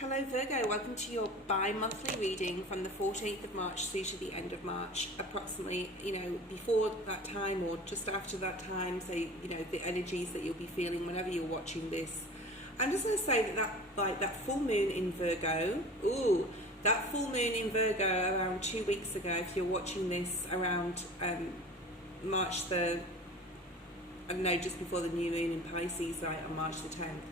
Hello Virgo, welcome to your bi-monthly reading from the 14th of March through to the end of March, approximately, before that time or just after that time, so, the energies that you'll be feeling whenever you're watching this. I'm just going to say that full moon in Virgo, that full moon in Virgo around 2 weeks ago, if you're watching this around March just before the new moon in Pisces, right, on March the 10th,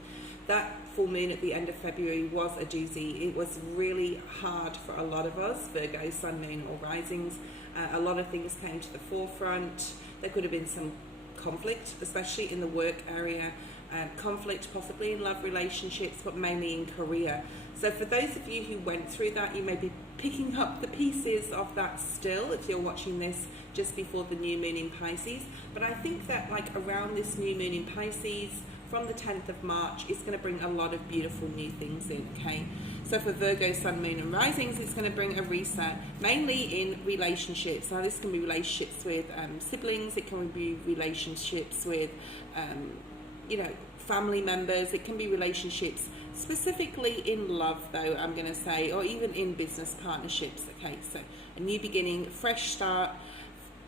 that full moon at the end of February was a doozy. It was really hard for a lot of us, Virgo, Sun, Moon or Risings. A lot of things came to the forefront. There could have been some conflict, especially in the work area, conflict possibly in love relationships, but mainly in career. So for those of you who went through that, you may be picking up the pieces of that still if you're watching this just before the new moon in Pisces. But I think that around this new moon in Pisces, from the 10th of March, it's going to bring a lot of beautiful new things in, okay? So for Virgo, Sun, Moon and Risings, it's going to bring a reset, mainly in relationships. Now this can be relationships with siblings, it can be relationships with, family members, it can be relationships specifically in love though, I'm going to say, or even in business partnerships, okay? So a new beginning, fresh start,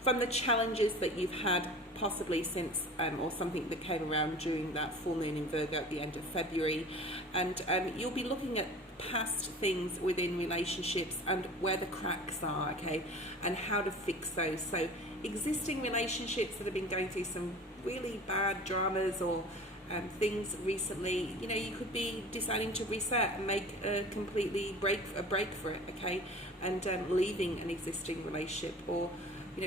from the challenges that you've had possibly since or something that came around during that full moon in Virgo at the end of February, and you'll be looking at past things within relationships and where the cracks are, okay, and how to fix those. So existing relationships that have been going through some really bad dramas or things recently, you could be deciding to reset and make a break for it, okay, and leaving an existing relationship. Or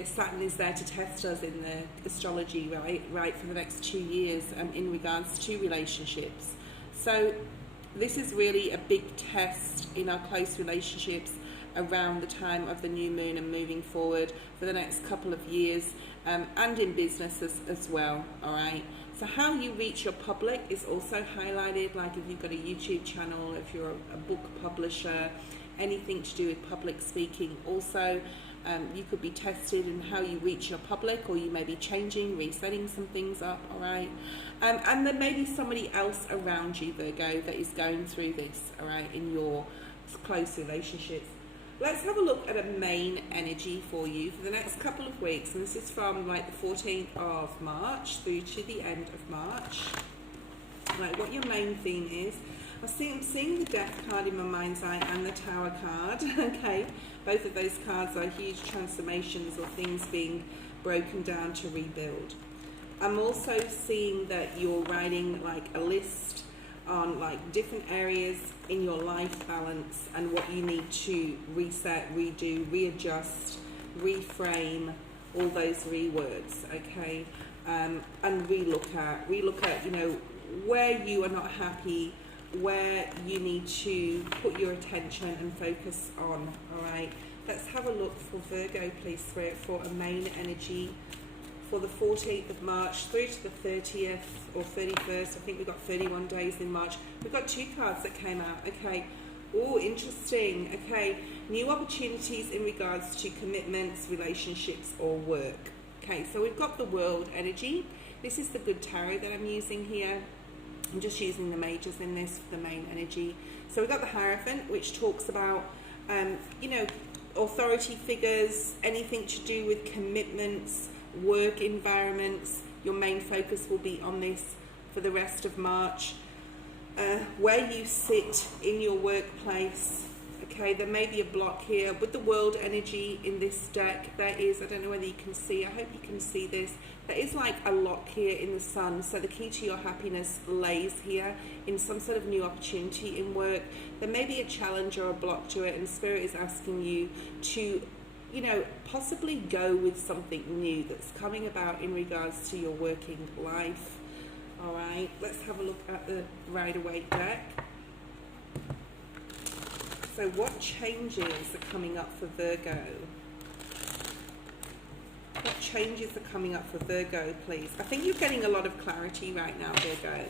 Saturn is there to test us in the astrology, right, for the next 2 years in regards to relationships. So this is really a big test in our close relationships around the time of the new moon and moving forward for the next couple of years, and in businesses as well, all right? So how you reach your public is also highlighted, like if you've got a YouTube channel, if you're a book publisher, anything to do with public speaking also. You could be tested in how you reach your public, or you may be changing, resetting some things up, all right? And there may be somebody else around you, Virgo, that is going through this, all right, in your close relationships. Let's have a look at a main energy for you for the next couple of weeks, and this is from the 14th of March through to the end of March. What your main theme is. I'm seeing the Death card in my mind's eye and the Tower card, okay? Both of those cards are huge transformations or things being broken down to rebuild. I'm also seeing that you're writing a list on different areas in your life balance and what you need to reset, redo, readjust, reframe, all those rewords, okay? And relook at, where you are not happy, where you need to put your attention and focus on, all right? Let's have a look for Virgo, please, Spirit, for a main energy for the 14th of March through to the 30th or 31st. I think we've got 31 days in March. We've got 2 cards that came out, okay? Oh, interesting, okay. New opportunities in regards to commitments, relationships or work. Okay, so we've got the World energy. This is the good tarot that I'm using here. I'm just using the majors in this for the main energy. So we've got the Hierophant, which talks about, authority figures, anything to do with commitments, work environments. Your main focus will be on this for the rest of March. Where you sit in your workplace, okay, there may be a block here. With the World energy in this deck, there is, I don't know whether you can see, I hope you can see this, there is a lock here in the Sun. So the key to your happiness lays here in some sort of new opportunity in work. There may be a challenge or a block to it, and Spirit is asking you to, possibly go with something new that's coming about in regards to your working life. All right, let's have a look at the Rider-Waite deck. So what changes are coming up for Virgo? What changes are coming up for Virgo, please? I think you're getting a lot of clarity right now, Virgo.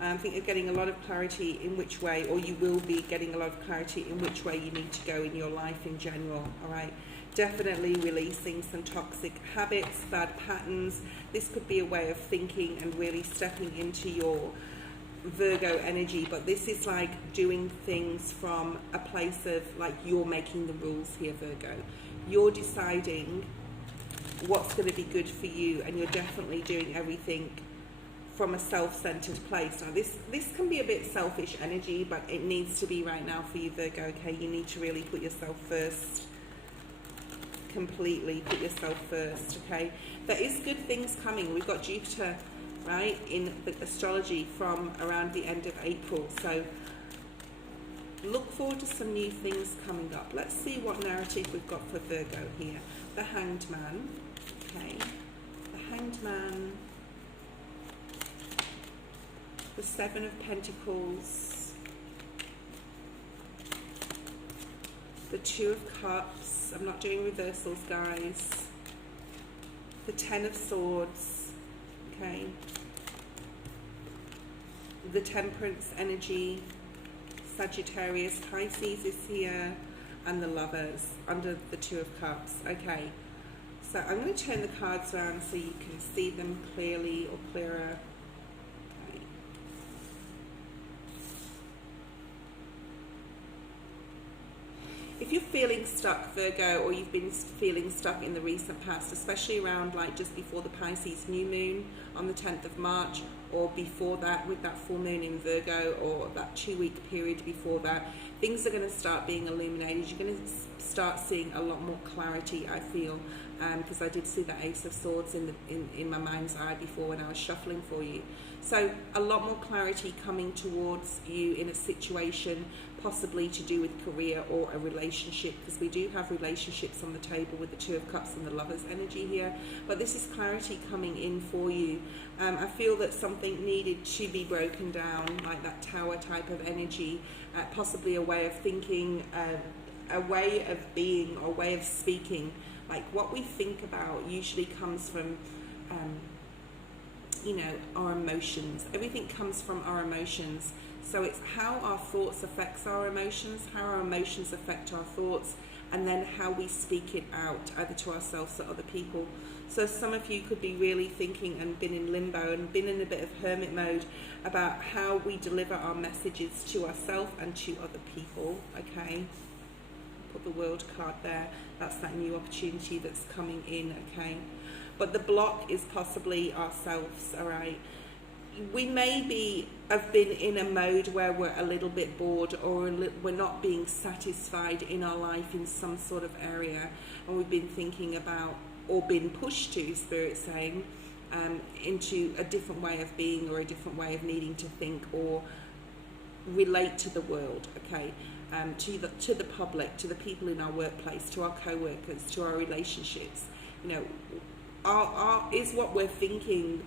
I think you're getting a lot of clarity in which way, or you will be getting a lot of clarity in which way you need to go in your life in general, all right? Definitely releasing some toxic habits, bad patterns. This could be a way of thinking and really stepping into your Virgo energy, but this is like doing things from a place of like you're making the rules here, Virgo. You're deciding what's going to be good for you, and you're definitely doing everything from a self-centered place. Now this can be a bit selfish energy, but it needs to be right now for you, Virgo. Okay, you need to really put yourself first, completely put yourself first. Okay, there is good things coming. We've got Jupiter, right, in the astrology from around the end of April, so look forward to some new things coming up. Let's see what narrative we've got for Virgo here. The Hanged Man. Okay, the Hanged Man, the Seven of Pentacles, the Two of Cups. I'm not doing reversals, guys. The Ten of Swords. Okay, the Temperance energy, Sagittarius, Pisces is here, and the Lovers under the Two of Cups. Okay, so I'm going to turn the cards around so you can see them clearly or clearer. Okay. If you're feeling stuck, Virgo, or you've been feeling stuck in the recent past, especially around like just before the Pisces new moon on the 10th of March, or before that with that full moon in Virgo, or that 2-week period before that, things are going to start being illuminated. You're going to start seeing a lot more clarity, I feel, because I did see the Ace of Swords in my mind's eye before when I was shuffling for you. So a lot more clarity coming towards you in a situation, possibly to do with career or a relationship, because we do have relationships on the table with the Two of Cups and the Lovers energy here, but this is clarity coming in for you. I feel that something needed to be broken down, like that Tower type of energy, possibly a way of thinking, a way of being, or a way of speaking. Like what we think about usually comes from you know, our emotions. Everything comes from our emotions. So it's how our thoughts affects our emotions, how our emotions affect our thoughts, and then how we speak it out, either to ourselves or other people. So some of you could be really thinking and been in limbo and been in a bit of hermit mode about how we deliver our messages to ourselves and to other people. Okay, put the World card there. That's that new opportunity that's coming in. Okay, but the block is possibly ourselves. All right, we maybe have been in a mode where we're a little bit bored, or we're not being satisfied in our life in some sort of area, and we've been thinking about, or been pushed to, Spirit saying, into a different way of being, or a different way of needing to think or relate to the world. Okay, to the public, to the people in our workplace, to our co-workers, to our relationships. You know, is what we're thinking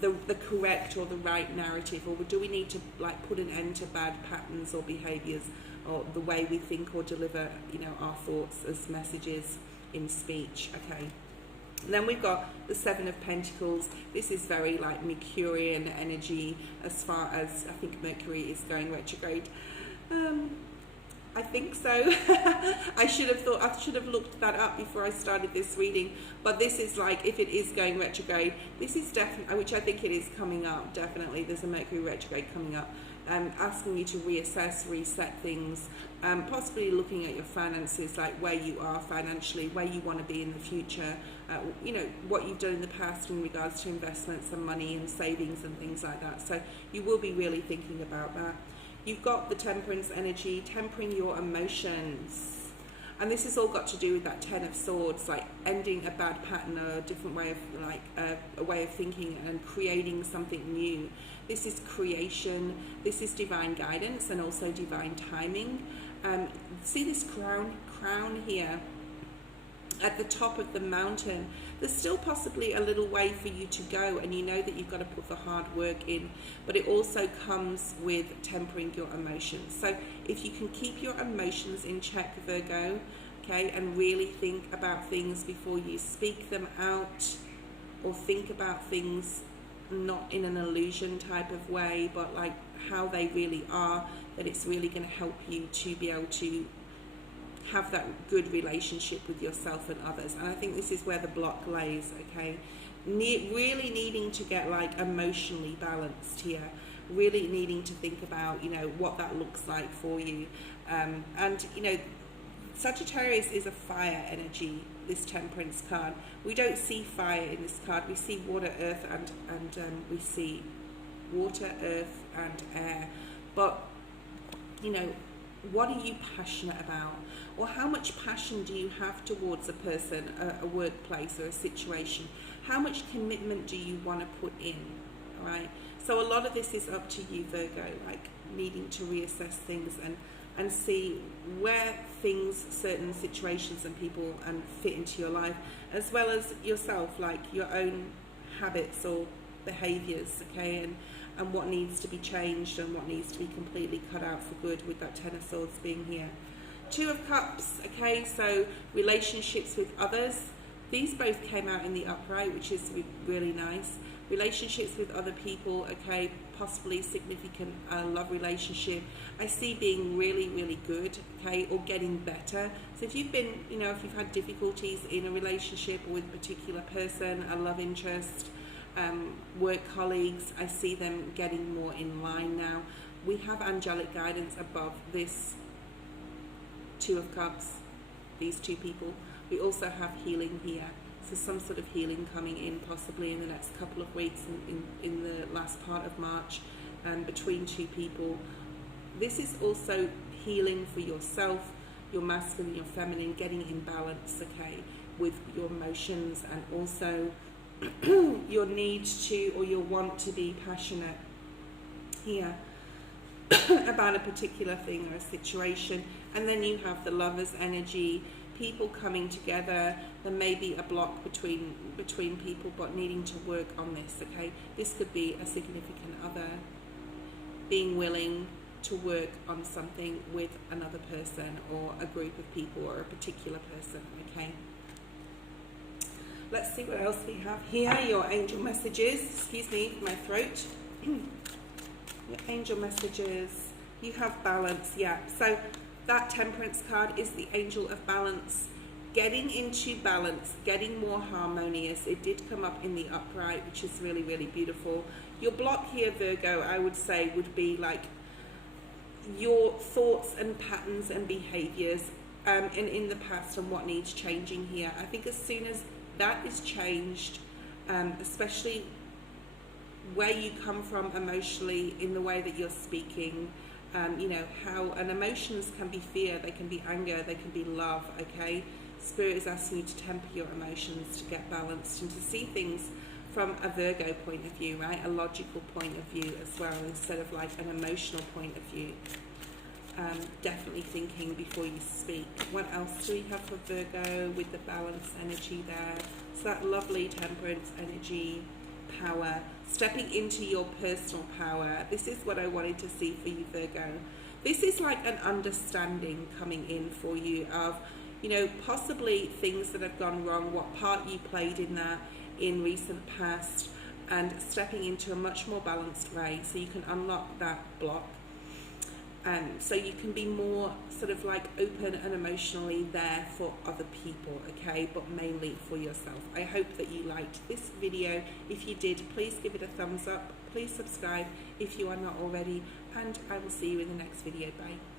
the correct or the right narrative, or do we need to like put an end to bad patterns or behaviors, or the way we think or deliver, you know, our thoughts as messages in speech? Okay, and then we've got the Seven of Pentacles. This is very like Mercurian energy, as far as I think Mercury is going retrograde. I think so. I should have looked that up before I started this reading. But this is like, if it is going retrograde, this is definitely, which I think it is coming up, definitely. There's a Mercury retrograde coming up, asking you to reassess, reset things, possibly looking at your finances, like where you are financially, where you want to be in the future, you know, what you've done in the past in regards to investments and money and savings and things like that. So you will be really thinking about that. You've got the Temperance energy, tempering your emotions. And this has all got to do with that Ten of Swords, like ending a bad pattern, or a different way of, like, a way of thinking, and creating something new. This is creation, this is divine guidance, and also divine timing. See this crown here at the top of the mountain. There's still possibly a little way for you to go, and you know that you've got to put the hard work in, but it also comes with tempering your emotions. So if you can keep your emotions in check, Virgo, okay, and really think about things before you speak them out, or think about things not in an illusion type of way, but like how they really are, that it's really going to help you to be able to have that good relationship with yourself and others. And I think this is where the block lays. Okay, really needing to get like emotionally balanced here, really needing to think about, you know, what that looks like for you. And, you know, Sagittarius is a fire energy, this Temperance card. We don't see fire in this card. We see water, earth, and we see water, earth, and air. But, you know, what are you passionate about? Or how much passion do you have towards a person, a workplace, or a situation? How much commitment do you want to put in? All right. So a lot of this is up to you, Virgo, like needing to reassess things and see where things, certain situations and people fit into your life, as well as yourself, like your own habits or behaviors, okay, and what needs to be changed and what needs to be completely cut out for good, with that Ten of Swords being here. Two of Cups, okay, so relationships with others. These both came out in the upright, which is really nice. Relationships with other people, okay, possibly significant love relationship. I see being really, really good, okay, or getting better. So if you've been, you know, if you've had difficulties in a relationship or with a particular person, a love interest, work colleagues, I see them getting more in line now. We have angelic guidance above this Two of Cups, these two people. We also have healing here. So some sort of healing coming in possibly in the next couple of weeks, in the last part of March, between two people. This is also healing for yourself, your masculine, your feminine, getting in balance, okay, with your emotions, and also your need to, or your want to be passionate here about a particular thing or a situation. And then you have the Lover's energy, people coming together. There may be a block between people, but needing to work on this, okay? This could be a significant other being willing to work on something with another person or a group of people or a particular person, okay? Let's see what else we have here. Your angel messages. Excuse me, my throat. Your angel messages. You have balance, yeah. So that Temperance card is the angel of balance. Getting into balance, getting more harmonious. It did come up in the upright, which is really, really beautiful. Your block here, Virgo, I would say would be like your thoughts and patterns and behaviors and in the past, and what needs changing here. I think as soon as that is changed, especially where you come from emotionally, in the way that you're speaking, you know, how, and emotions can be fear, they can be anger, they can be love, okay? Spirit is asking you to temper your emotions, to get balanced, and to see things from a Virgo point of view, right? A logical point of view as well, instead of like an emotional point of view. Definitely thinking before you speak. What else do we have for Virgo with the balance energy there? So that lovely Temperance energy, power, stepping into your personal power. This is what I wanted to see for you, Virgo. This is like an understanding coming in for you of, you know, possibly things that have gone wrong, what part you played in that in recent past, and stepping into a much more balanced way so you can unlock that block. So you can be more sort of like open and emotionally there for other people, okay, but mainly for yourself. I hope that you liked this video. If you did, please give it a thumbs up. Please subscribe if you are not already, and I will see you in the next video. Bye.